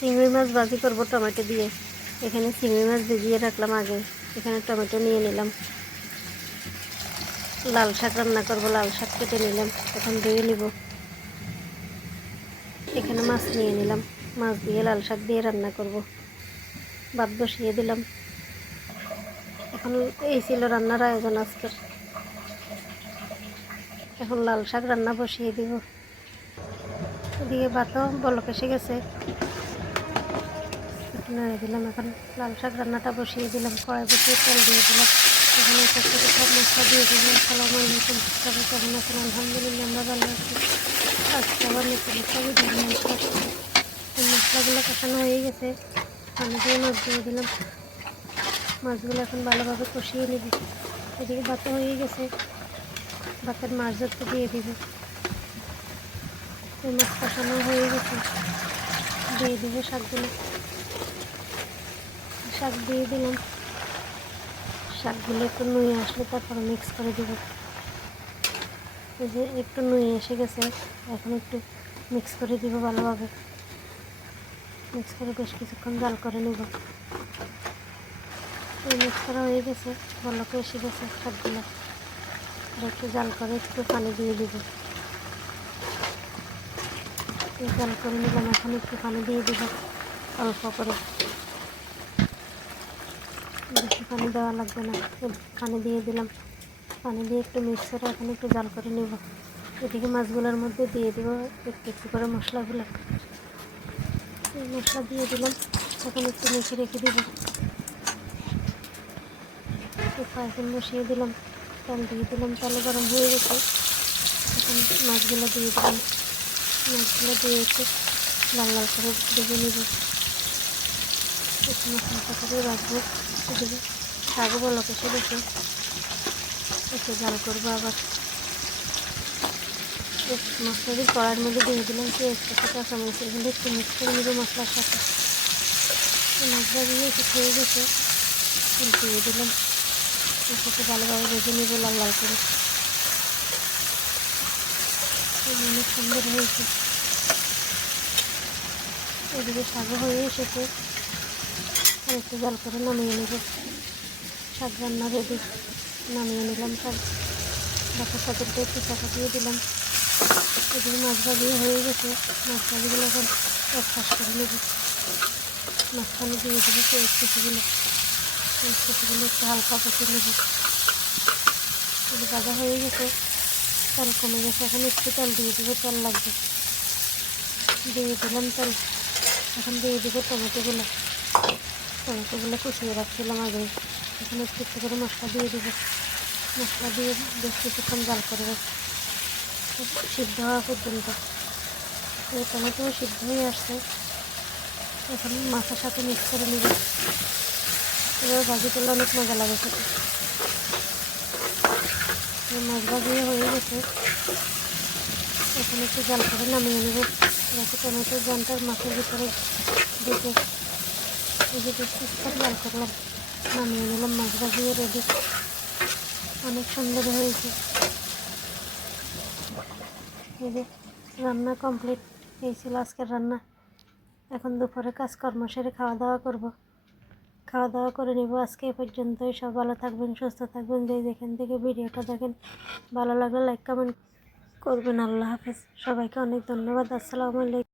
চিংড়ি মাছ ভাজি করব টমেটো দিয়ে। এখানে চিংড়ি মাছ ভিজিয়ে রাখলাম আগে। এখানে টমেটো নিয়ে নিলাম। লাল শাক রান্না করব, লাল শাক কেটে নিলাম, এখন ধুয়ে নিব। এখানে মাছ নিয়ে নিলাম, মাছ দিয়ে লাল শাক দিয়ে রান্না করব। ভাত বসিয়ে দিলাম। এখন এই ছিল রান্নার আয়োজন আজকের। এখন লাল শাক রান্না বসিয়ে দিব। এদিকে ভাতও বলক এসে গেছে, একটু নেড়ে দিলাম। এখন লাল শাক রান্নাটা বসিয়ে দিলাম, কড়াই বসিয়ে তেল দিয়ে দিলাম। এখানে একটা ছোটো সব মশলা দিয়ে দিলাম। আসসালামু আলাইকুম, সবাই কেমন আছেন? আলহামদুলিল্লাহ আমরা ভালো আছি। আজকে আবার নতুন একটা ভিডিও নিয়ে আসলাম। এই মশলাগুলো কষানো হয়ে গেছে, পানি দিয়ে মাছ দিয়ে দিলাম। মাছগুলো এখন ভালোভাবে কষিয়ে নিবি। এদিকে ভাতও হয়ে গেছে, ভাতের মাছ ধরতে দিয়ে দিব। এই মাছ কষানো হয়ে গেছে, দিয়ে দিব শাকগুলো। শাক দিয়ে দিলাম। শাকগুলো একটু নুয়ে আসলে তারপরে মিক্স করে দেব। এই যে একটু নুয়ে এসে গেছে, এখন একটু মিক্স করে দিব ভালোভাবে। মিক্স করে বেশ কিছুক্ষণ জাল করে নেব। এই মিক্স করা হয়ে গেছে, বলকে এসে গেছে শাকগুলো। আর একটু জাল করে একটু পানি দিয়ে দিব। জাল করে নিলাম, এখন একটু পানি দিয়ে দিব অল্প করে, বেশি পানি দেওয়া লাগবে না। পানি দিয়ে দিলাম, পানি দিয়ে একটু মিক্স করে এখন একটু জাল করে নেব। এদিকে মাছগুলোর মধ্যে দিয়ে দেবো একটু একটু করে মশলাগুলো। এই মশলা দিয়ে দিলাম, এখন একটু মেখে রেখে দিব। এখন বসিয়ে দিলাম, তেল দিয়ে দিলাম, তেল গরম হয়ে গেছে। এখন মাছগুলো দিয়ে দিলাম, মাছগুলো দিয়ে একটু লাল লাল করে ভেজে নেব। একটু মশলা করে রাখবো। এদিকে শাকও বলক এসে গেছে, একটু জাল করবো আবার। মশলাগুলো কড়াইয়ের মধ্যে দিয়ে দিলাম, পেঁয়াজটা সাথে কাঁচামরিচ এগুলো একটু মিক্স করে নেবো মশলার সাথে। মশলা দিয়ে একটু হয়ে গেছে, দিয়ে দিলাম। এর সাথে ভালোভাবে ভেজে নেব লাল লাল করে। অনেক সুন্দর হয়েছে। এদিকে শাকও হয়ে এসেছে, আর একটু জাল করে নামিয়ে নেব। শাক রান্না রেডি, নামিয়ে নিলাম শাক। বাচ্চার সাথে একটু চাকা দিয়ে দিলাম। এদিকে মাছ ভাজিও হয়ে গেছে, মাছ ভাজিগুলো এখন এক পাশ করে নেব। মাঝখানে দিয়ে দেবো পেঁয়াজ কুচিগুলো। পেঁয়াজ কুচিগুলো একটু হালকা কষে নেব। এগুলো ভাজা হয়ে গেছে, তেল কমে গেছে, এখন একটু তেল দিয়ে দেবো, তেল লাগবে। দিয়ে দিলাম তেল, এখন দিয়ে দেবো টমেটোগুলো। টমেটোগুলো কুচিয়ে রাখছিলাম আগে। এখন একটু একটু করে মশলা দিয়ে দেবো। মশলা দিয়ে বেশ কিছুক্ষণ জাল করে রাখি, সিদ্ধ হওয়া পর্যন্ত। এই টমেটো সিদ্ধ হয়ে আসছে, এখন মাছের সাথে মিক্স করে নেব। এবার ভাজি করলে অনেক মজা লাগে খেতে। মাছ ভাজিয়ে হয়ে গেছে, এখন একটু জাল করে নামিয়ে নেব, যাতে টমেটোর জালটার মাছের ভিতরে ঢুকে। এই যে বেশ কিছুক্ষণ জাল করলাম, নামিয়ে নিলাম। মাছ ভাজিয়ে রেডি, অনেক সুন্দর হয়েছে। এই যে রান্না কমপ্লিট, এই ছিল আজকের রান্না। এখন দুপুরে কাজকর্ম সেরে খাওয়া দাওয়া করব। খাওয়া দাওয়া করে নেব। আজকে এ পর্যন্তই। সব ভালো থাকবেন, সুস্থ থাকবেন। যেখান থেকে ভিডিওটা দেখেন, ভালো লাগলে লাইক কমেন্ট করবেন। আল্লাহ হাফেজ, সবাইকে অনেক ধন্যবাদ। আসসালামু আলাইকুম।